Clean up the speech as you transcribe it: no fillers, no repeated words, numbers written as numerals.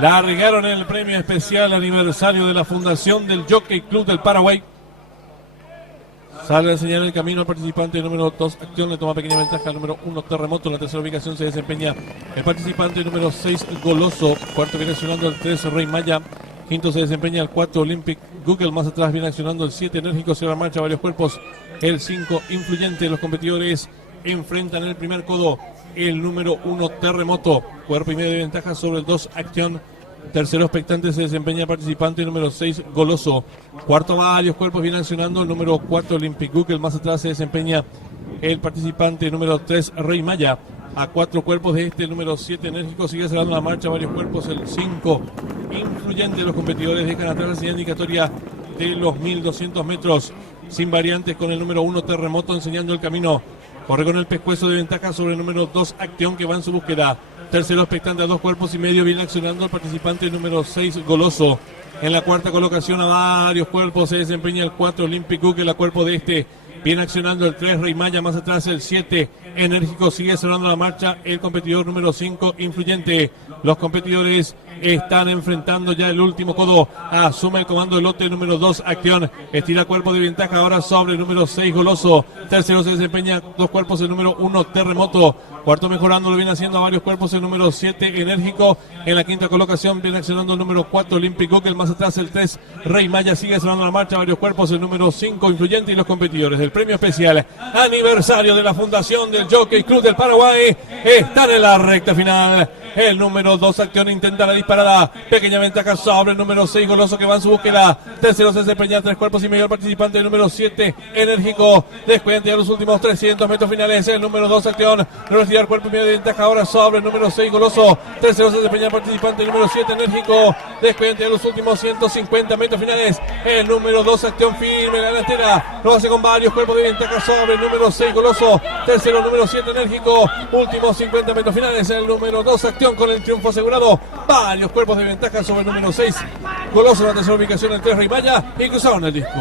largaron el premio especial aniversario de la fundación del Jockey Club del Paraguay. Sale a enseñar el camino al participante número 2, Acción, le toma pequeña ventaja al número 1, Terremoto. En la tercera ubicación se desempeña el participante número 6, Goloso. Cuarto viene accionando el 3, Rey Maya. Quinto se desempeña el 4, Olympic Google. Más atrás viene accionando el 7, Enérgico. Se va en marcha varios cuerpos. El 5, Influyente. Los competidores enfrentan el primer codo el número 1, Terremoto. Cuerpo y medio de ventaja sobre el 2, Acción. Tercero expectante se desempeña el participante número 6, Goloso. Cuarto varios cuerpos viene accionando el número 4, Olympic Google. Más atrás se desempeña el participante número 3, Rey Maya. A 4 cuerpos de este número 7, Enérgico. Sigue cerrando la marcha varios cuerpos el 5, Influyente. Los competidores dejan atrás la señal indicatoria de los 1200 metros. Sin variantes con el número 1, Terremoto, enseñando el camino. Corre con el pescuezo de ventaja sobre el número 2, Acción, que va en su búsqueda. Tercero expectante a 2 cuerpos y medio, viene accionando el participante número 6, Goloso. En la cuarta colocación a varios cuerpos se desempeña el 4, Olympic Google. A cuerpo de este viene accionando el 3, Rey Maya. Más atrás el 7, Enérgico. Sigue cerrando la marcha el competidor número 5, Influyente. Los competidores están enfrentando ya el último codo. Asume el comando del lote número 2, Acción. Estira cuerpo de ventaja ahora sobre el número 6, Goloso. Tercero se desempeña 2 cuerpos el número 1, Terremoto. Cuarto mejorando, lo viene haciendo a varios cuerpos el número 7, Enérgico. En la quinta colocación viene accionando el número 4, Olympic Google. Más atrás el 3, Rey Maya. Sigue cerrando la marcha a varios cuerpos el número 5, Influyente. Y los competidores del premio especial aniversario de la fundación del Jockey Club del Paraguay están en la recta final. El número 2, Acción, intenta la disparada. Pequeña ventaja sobre el número 6, Goloso, que va en su búsqueda. Tercero se desempeña 3 cuerpos y medio el participante. El número 7, Enérgico. Descuenta ya los últimos 300 metros finales. El número 2, Acción. No retirar cuerpo y medio de ventaja ahora sobre el número 6, Goloso. Tercero se desempeña el participante. El número 7, Enérgico. Descuenta ya los últimos 150 metros finales. El número 2, Acción, firme la delantera. Lo hace con varios cuerpos de ventaja sobre el número 6, Goloso. Tercero, número 7, Enérgico. Últimos 50 metros finales. El número 2, Acción, con el triunfo asegurado. Varios cuerpos de ventaja sobre el número 6, Goloso. En la tercera ubicación el 3, Rey Maya. Y cruzaron el disco.